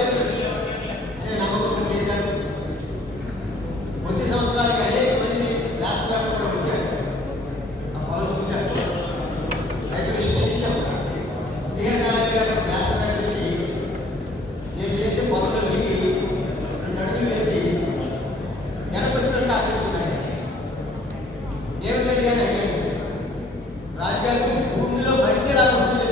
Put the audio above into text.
లేదు అనే నమ్మకం చేశారు. కొద్ది సంవత్సరాలకి అనేక మంది శాస్త్రవేత్తలు కూడా వచ్చారు. ఆ పొలం చూశారు, రైతులు శిక్షించాం. శ్రీహరినారాయణ గారు శాస్త్రవేత్త నుంచి నేను చేసే పొలంలో దిగి 2 అడుగులు వేసి వెనకొచ్చినట్టు ఆలోచుకున్నాను. ఏమిటండి అని అడిగాను. రాజుగారు భూమిలో మట్టి ఎలా ఉంటుంది